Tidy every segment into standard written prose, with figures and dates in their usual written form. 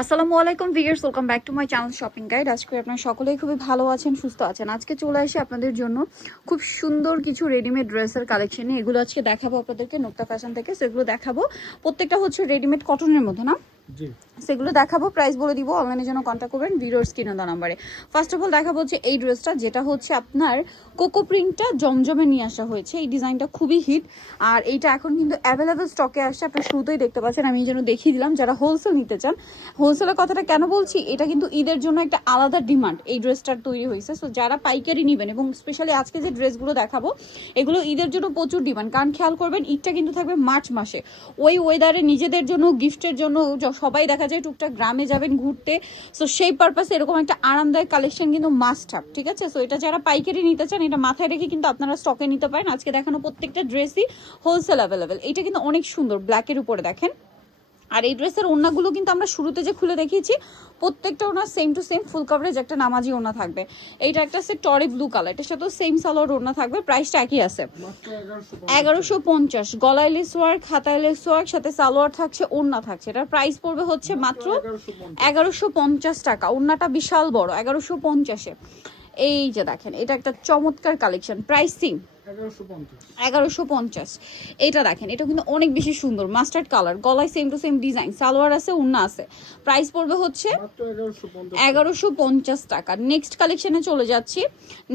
আসসালামু আলাইকুম viewers, welcome back to my channel shopping guide. আজকে আপনারা সকলেই খুবই ভালো আছেন, সুস্থ আছেন। আজকে চলে আসি আপনাদের জন্য খুব সুন্দর কিছু রেডিমেড ড্রেসের কালেকশন নিয়ে। এগুলো আজকে দেখাবো আপনাদেরকে নোক্তা ফ্যাশন থেকে। সেগুলো দেখাবো, প্রত্যেকটা হচ্ছে রেডিমেড কটনের মধ্যে না, সেগুলো দেখাবো। প্রাইস বলে দিব, অনলাইনের জন্য কন্ট্যাক্ট করবেন ভিডিওর স্ক্রিনে দেওয়া নাম্বারে। ফার্স্ট অফ অল দেখাবো হচ্ছে এই ড্রেসটা, যেটা হচ্ছে আপনার কোকো প্রিন্টটা জমজমে নিয়ে আসা হয়েছে। এই ডিজাইনটা খুবই হিট, আর এইটা এখন কিন্তু অ্যাভেলেবেল স্টকে আসছে। আপনার শুরুতেই দেখতে পাচ্ছেন, আমি এই জন্য দেখিয়ে দিলাম। যারা হোলসেল নিতে চান, হোলসেলের কথাটা কেন বলছি, এটা কিন্তু ঈদের জন্য একটা আলাদা ডিমান্ড এই ড্রেসটার তৈরি হয়েছে। সো যারা পাইকারি নেবেন, এবং স্পেশালি আজকে যে ড্রেসগুলো দেখাবো এগুলো ঈদের জন্য প্রচুর ডিমান্ড। কারণ খেয়াল করবেন, ঈদটা কিন্তু থাকবে মার্চ মাসে। ওই ওয়েদারে নিজেদের জন্য, গিফটের জন্য সবাই দেখা যায় টুকটাক গ্রামে যাবেন ঘুরতে। সো সেই পারপাসে এরকম একটা আরামদায়ক কালেকশন কিন্তু মাস্ট হ্যাভ, ঠিক আছে? সো এটা যারা পাইকারি নিতে চান, এটা মাথায় রেখে কিন্তু আপনারা স্টকে নিতে পারেন। আজকে দেখানো প্রত্যেকটা ড্রেসই হোলসেল অ্যাভেলেবেল। এটা কিন্তু অনেক সুন্দর, ব্ল্যাকের উপরে দেখেন। আর এই ড্রেসের ওড়নাগুলো কিন্তু আমরা শুরুতে যে খুলে দেখিয়েছি, প্রত্যেকটা ওড়না same to same full coverage একটা নামাজি ওড়না থাকবে। এইটা একটা আছে টরি ব্লু কালার, এটার সাথেও সেম সালোয়ার ওড়না থাকবে। প্রাইসটা একই আছে 1150। গলায় লেস ওয়ার্ক, হাতায় লেস ওয়ার্ক, সাথে সালোয়ার থাকছে, ওড়না থাকছে। এটার প্রাইস পড়বে হচ্ছে মাত্র 1150 টাকা। ওড়নাটা বিশাল বড়, 1150-এ। এই যে দেখেন, এটা একটা চমৎকার কালেকশন। প্রাইসিং 1150। এটা দেখেন, এটা কিন্তু অনেক বেশি সুন্দর, মাস্টার্ড কালার, গলায় same to same design, salwar আছে, ওড়না আছে। প্রাইস পড়বে হচ্ছে 1150 টাকা। নেক্সট কালেকশনে চলে যাচ্ছি।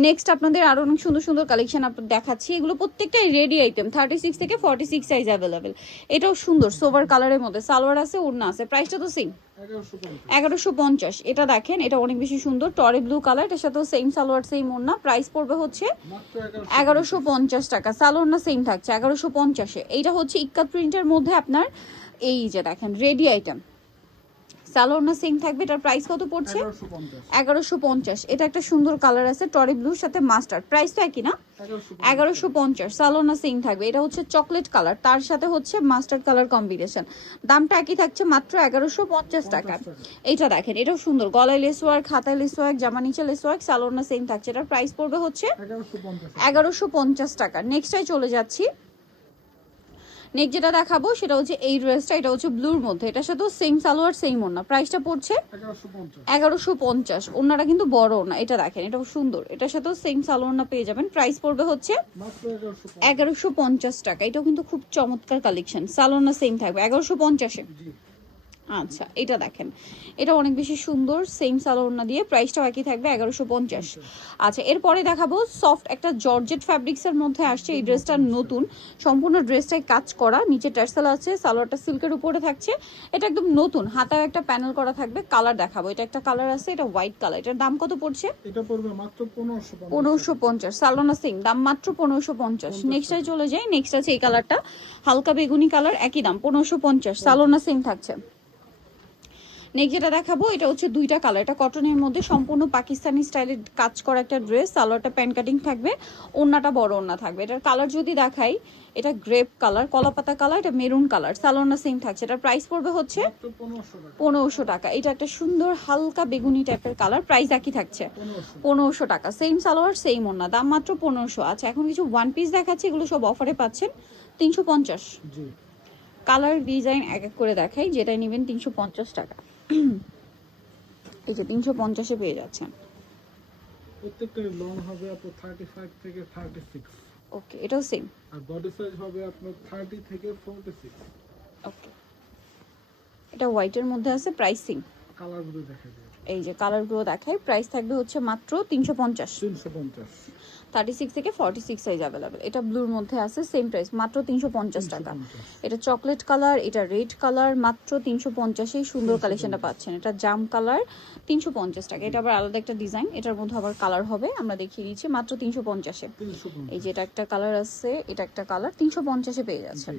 নেক্সট আপনাদের আরো অনেক সুন্দর সুন্দর কালেকশন আপনাদের দেখাচ্ছি। এগুলো প্রত্যেকটাই রেডি আইটেম, 36 থেকে 46 সাইজ অ্যাভেলেবেল। এটাও সুন্দর সোভার কালারের মধ্যে, সালোয়ার আছে, ওড়না আছে। প্রাইসটা তো সেম 1150। এটা দেখেন, এটা অনেক বেশি সুন্দর, টরি ব্লু কালার, এটার সাথেও সেম সালোয়ার, সেম ওড়না। প্রাইস পড়বে হচ্ছে 1150 টাকা। সালোয়ার না সেম থাকছে 1150-এ। এইটা হচ্ছে ইক্কাত প্রিন্টের মধ্যে আপনার, এই যে দেখেন রেডি আইটেম, সালোয়ার না সেম থাকবে। এটার প্রাইস কত পড়ছে? 1150। এটা একটা সুন্দর কালার আছে, টরি ব্লুর সাথে মাস্টার্ড। প্রাইস তো একই না, 1150। সালোয়ার না সেম থাকবে। এটা হচ্ছে চকলেট কালার, তার সাথে হচ্ছে মাস্টার্ড কালার কম্বিনেশন। দামটা একই থাকছে, মাত্র 1150 টাকা। এইটা দেখেন, এটাও সুন্দর, গলায় লেস ওয়ার্ক, হাতায় লেস ওয়ার্ক, জামা নিচে লেস ওয়ার্ক, সালোয়ার না সেম থাকছে। এটার প্রাইস পড়বে হচ্ছে 1150 টাকা। নেক্সটাই চলে যাচ্ছি। নেক্সট যেটা দেখাবো সেটা হচ্ছে এই ড্রেসটা, এটা হচ্ছে ব্লুর মধ্যে, এটার সাথে সেম সালোয়ার, সেম ওড়না। প্রাইসটা পড়ছে 1150। ওড়নাটা কিন্তু বড় ওড়না, এটা দেখেন, এটাও সুন্দর, এটার সাথেও সেম সালোয়ার ওড়না পেয়ে যাবেন। প্রাইস পড়বে হচ্ছে 1150 টাকা। এটাও কিন্তু খুব চমৎকার কালেকশন, সালোয়ার না সেম থাকবে 1150-এ। আচ্ছা, এটা দেখেন, এটা অনেক বেশি সুন্দর, সেম সালোয়ার দিয়ে। প্রাইসটাও একই থাকবে 1150। আচ্ছা, এরপরে দেখাবো সফট একটা জর্জেট ফ্যাব্রিক্সের মধ্যে আসছে এই ড্রেসটা, নতুন সম্পূর্ণ ড্রেসটাই কাজ করা, নিচে টার্সেল আছে, সালোয়ারটা সিল্কের উপরে থাকছে। এটা একদম নতুন, হাতায় একটা প্যানেল করা থাকবে। কালার দেখাবো, এটা একটা কালার আছে, এটা হোয়াইট কালার। এটার দাম কত পড়ছে? এটা পড়বে মাত্র 1550। সালোনা সিং, দাম মাত্র 1550। নেক্সটে চলে যাই। নেক্সট আছে এই কালারটা, হালকা বেগুনি কালার, একই দাম 1550। সালোনা সিং থাকছে। নেক্সট যেটা দেখাবো, এটা হচ্ছে দুইটা কালার, এটা কটনের মধ্যে সম্পূর্ণ পাকিস্তানি স্টাইলের কাজ করা একটা ড্রেস। সালোয়ারটা প্যান্ট কাটিং থাকবে, ওড়নাটা বড় ওড়না থাকবে। এটার কালার যদি দেখাই, এটা গ্রেপ কালার, কলাপাতা কালার, এটা মেরুন কালার, সালোয়ারটা সেম থাকছে। এটার প্রাইস পড়বে হচ্ছে 1500 টাকা। এটা একটা সুন্দর হালকা বেগুনি টাইপের কালার, প্রাইস একই থাকছে 1500 টাকা। সেম সালোয়ার, সেম ওড়না, দাম মাত্র 1500। আচ্ছা, এখন কিছু ওয়ান পিস দেখাচ্ছি, এগুলো সব অফারে পাচ্ছেন 350। কালার ডিজাইন এক এক করে দেখাই, যেটাই নেবেন 350 টাকা। এই যে 350-এ পেয়ে যাচ্ছেন। প্রত্যেকটা লং হবে আপনার 35 থেকে 36। ওকে, এটাও সেম। আর বডি সাইজ হবে আপনার 30 থেকে 46। ওকে, এটা হোয়াইটের মধ্যে আছে। প্রাইসিং কালারগুলো দেখা যায়, এই যে কালারগুলো দেখাই। প্রাইস থাকবে হচ্ছে মাত্র 350। 36 থেকে 46 সাইজ অ্যাভেলেবেল। এটা ব্লুর মধ্যে আছে, সেম প্রাইস, মাত্র 350 টাকা। এটা চকলেট কালার, এটা রেড কালার, মাত্র 350-এই সুন্দর কালেকশনটা পাচ্ছেন। এটা জাম কালার, 350 টাকা। এটা আবার আলাদা একটা ডিজাইন, এটার মধ্যে আবার কালার হবে, আমরা দেখিয়ে দিচ্ছি, মাত্র 350-এ। এই যে এটা একটা কালার আছে, এটা একটা কালার, 350-এ পেয়ে যাচ্ছেন,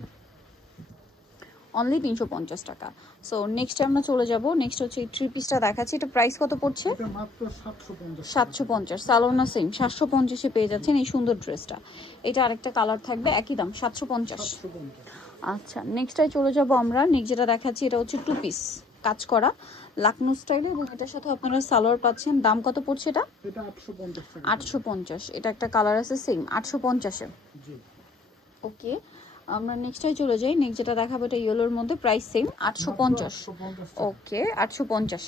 অনলি 350 টাকা। সো নেক্সট আমরা চলে যাব। নেক্সট হচ্ছে এই থ্রি পিসটা দেখাচ্ছি, এটা প্রাইস কত পড়ছে? এটা মাত্র 750। সালোনা সিং 750-এ পেয়ে যাচ্ছেন এই সুন্দর ড্রেসটা। এটা আরেকটা কালার থাকবে, একই দাম 750। আচ্ছা, নেক্সটটাই চলে যাব আমরা। নেক্সট যেটা দেখাচ্ছি, এটা হচ্ছে টু পিস কাজ করা লাকনো স্টাইলে, এবং এটার সাথে আপনারা সালোয়ার পাচ্ছেন। দাম কত পড়ছে এটা? এটা 850 টাকা। 850। এটা একটা কালার আছে, সেম 850-এ। জি, ওকে। আমরা নেক্সটটাই চলে যাই। নেক্সট যেটা দেখাবো এটা ইয়েলোর মধ্যে, প্রাইস সেম 850। 850 ওকে 850